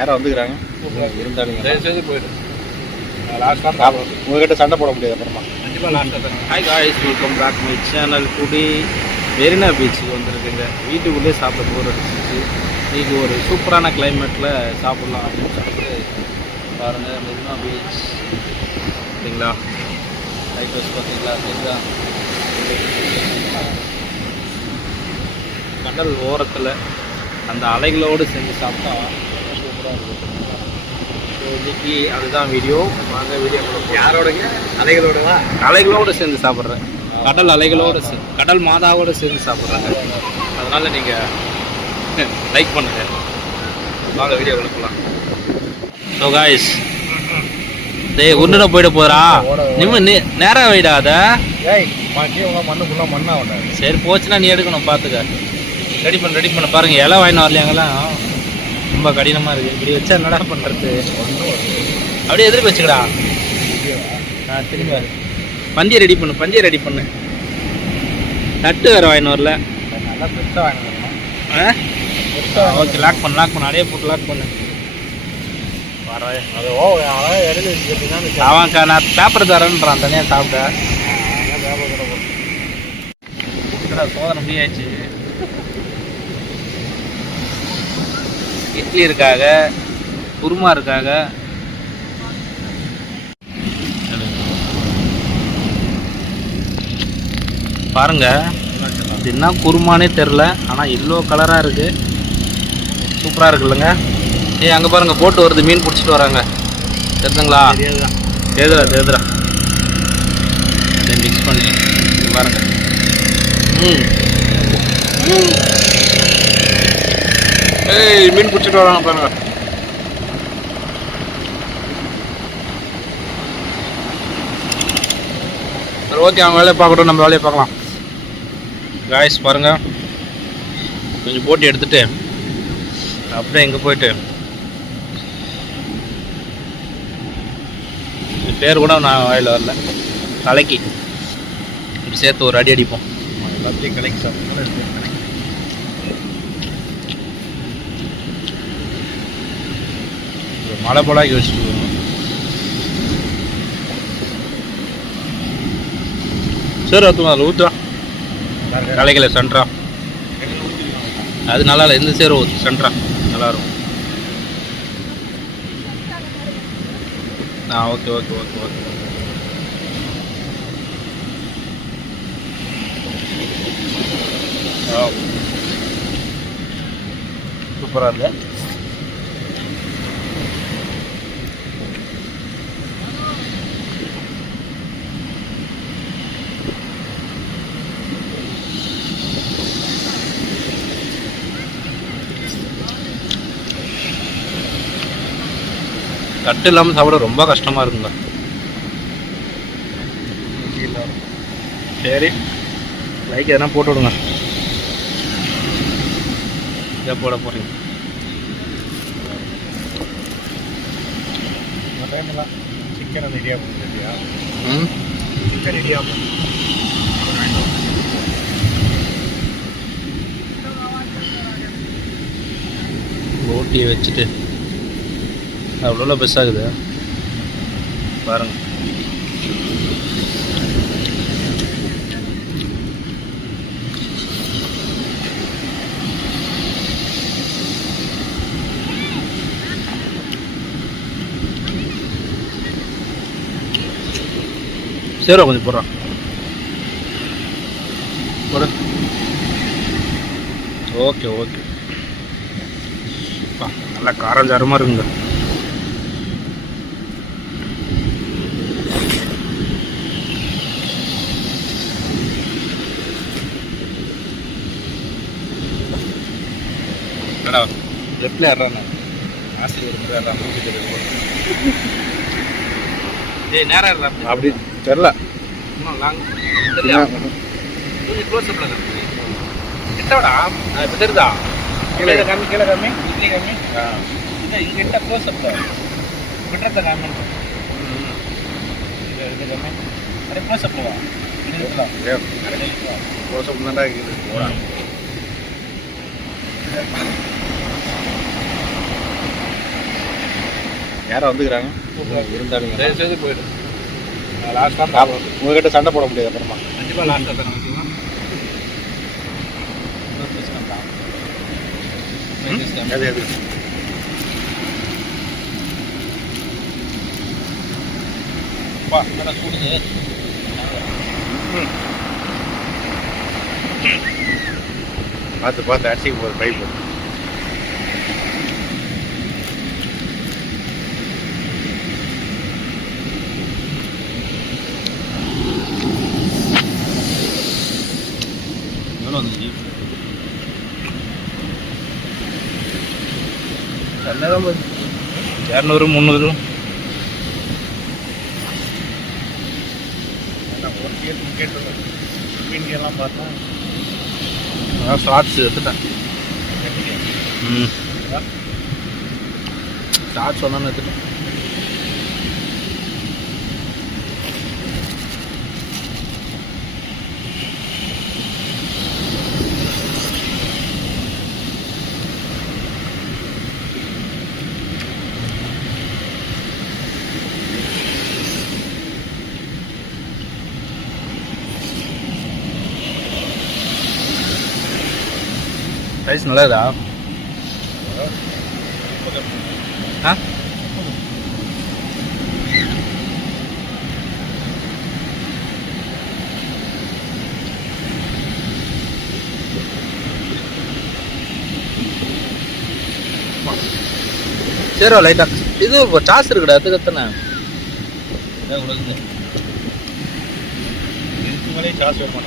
யாரும் வந்துக்கிறாங்க? இருந்தாலும் தயவு செய்து போயிடு லாஸ்ட்டாக உங்ககிட்ட சண்டை போட முடியாது அப்புறமா. கண்டிப்பாக லாஸ்ட்டாக hi guys welcome back my channel today Marina பீச்சுக்கு வந்திருக்குங்க. வீட்டுக்குள்ளே சாப்பிட போகிற அடிச்சிச்சு இன்னைக்கு ஒரு சூப்பரான கிளைமேட்டில் சாப்பிட்லாம் அப்படின்னு சொல்லிட்டு பாருங்கள் மெரினா பீச் சரிங்களா? லைட் ஹவுஸ் பார்த்தீங்களா? தெரியுதா கடல் ஓரத்தில் அந்த அலைகளோடு சேர்ந்து சாப்பிட்டா சூப்பராக இருக்கும். ஸோ இன்னைக்கு அதுதான் வீடியோ வாங்க வீடியோ யாரோடங்க? அலைகளோடவா? அலைகளோடு சேர்ந்து சாப்பிட்றேன். கடல் அலைகளோடு சே- கடல் மாதாவோடு சேர்ந்து சாப்பிட்றாங்க அதனால நீங்கள் லைக் பண்ணுங்க. வாங்க வீடியோ கொடுக்கலாம் ஸோ காய்ஸ் டேய் உன்னுட போயிட போறா? நிம்ம நீ நேராக வைடாத சரி போச்சுன்னா நீ எடுக்கணும் பார்த்துக்க ரெடி பண்ண ரெடி பண்ண. பாருங்க இலை வாங்கினு வரலையாங்களாம் ரொம்ப கடினமாக இருக்குது இப்படி வச்சா என்னடா பண்ணுறது அப்படியே எதிர்ப்பு வச்சுக்கடா. ஆ திரும்பி. பந்தியை ரெடி பண்ணு பந்தியை ரெடி பண்ணு. தட்டு வேறு வாங்கினு வரல. நல்லா பெருசாக வாங்கி வரணும். ஆ? ஓகே லாக் பண்ணு லாக் பண்ணு. அப்படியே போட்டு லாக் பண்ணு. அவன் நான் பேப்பர் தரேன்றான் தனியாக சாப்பிட என்னடா சோதனை முடியாச்சு. இட்லி இருக்காக குருமா இருக்காக பாருங்க இது என்ன குருமானே தெரில ஆனால் எல்லோ கலராக இருக்கு. சூப்பராக இருக்குல்லங்க ஏய் அங்கே பாருங்க போட்டு வருது மீன் பிடிச்சிட்டு வராங்க. தெரியுதுங்களா தெரியுதுடா தெரியுதுடா. அப்படியே மிக்ஸ் பண்ணி இங்க பாருங்க. ம் ம். ஏய் மீன் பிடிச்சிட்டு வராங்க பாருங்க. சரி ஓகே அவங்க வேலையை பார்க்கட்டும் நம்ம வேலையை பார்க்கலாம். காய்ஸ் பாருங்க. கொஞ்சம் போட்டி எடுத்துட்டு அப்படியே இங்கே போயிட்டு. பேர் கூட நான் வாயில் வரல. தலைக்கு இப்படி சேர்த்து ஒரு அடி அடிப்போம். எல்லாத்தையும் கலெக்ட் சாப்பிட்டு ஒரு மழை போலாக்கி வச்சுட்டு வரும் சரி அத்துமா அதில் ஊற்றுறான் கலைகளை சென்ட்ரா அது நல்லா இல்லை இந்த சேர் ஊத்து சென்ட்ரா நல்லா இருக்கும். ஆ ஓகே ஓகே ஓகே ஓகே. சூப்பராக இருக்கு. தட்டு இல்லாமல் சாப்பிட ரொம்ப கஷ்டமாக இருக்குங்க. சரி. லைக் எதனா போட்டு விடுங்க. இதை போட போகிறீங்க சிக்கன் அந்த இல்லையா ம்? சிக்கன் இடியாப்பம் ஓட்டியை வச்சுட்டு. அவ்வளோ பெருசாகுது பாருங்க. சரி கொஞ்சம் போடுறான் ஓகே ஓகே. நல்லா காரம் ஜாரமாக இருக்குங்க. என்னடா ஆசிரியர் முறை ஏறா மூஞ்சி தெரியும் ஏய் நேரம் ஏறா அப்படி தெரில இன்னும் லாங் தெரியல கொஞ்சம் க்ளோஸ் அப்ல கிட்டவடா இப்போ தெரியுதா? கீழே. காமி கீழே காமி. இட்லி கம்மி இது இங்க கிட்ட க்ளோஸ் அப்ல விட்டுறத காமி. இது கம்மி அப்படியே க்ளோஸ் அப்ல வா. இருக்கலாம் கோசம் தான்டா இருக்குது. போடா. யாரும் வந்துக்கிறாங்க? இருந்தாலும் தயவு செய்து போயிடு. லாஸ்ட் தான் ப்ராப்ளம் உங்ககிட்ட சண்டை போட முடியாது அப்புறமா. கண்டிப்பாக லாஸ்ட்டாக தானே ஓகேவா அது வா பார்த்து பார்த்து அடிச்சிக்க போகுது எவ்வளோ போகுது இரநூறு முந்நூறு. ஒரு கேட்டு கேட்டு மீன் எல்லாம் பார்த்தா ஷார்ட்ஸ் எடுத்துட்டேன். ம். ஷார்ட்ஸ் ஒன்று எடுத்துட்டேன். சைஸ் நல்லா இதா ஆ சரி லைட்டா இது சாஸ் இருக்குடா அதுக்கு எத்தனை இதுக்கு மேலே காசு வர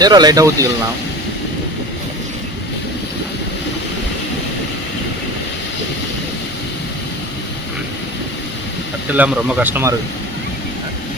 ஹீரோ லைட்டாக ஊற்றிக்கலாம் கட்டு இல்லாமல் ரொம்ப கஷ்டமாக இருக்குது நாய்க்கு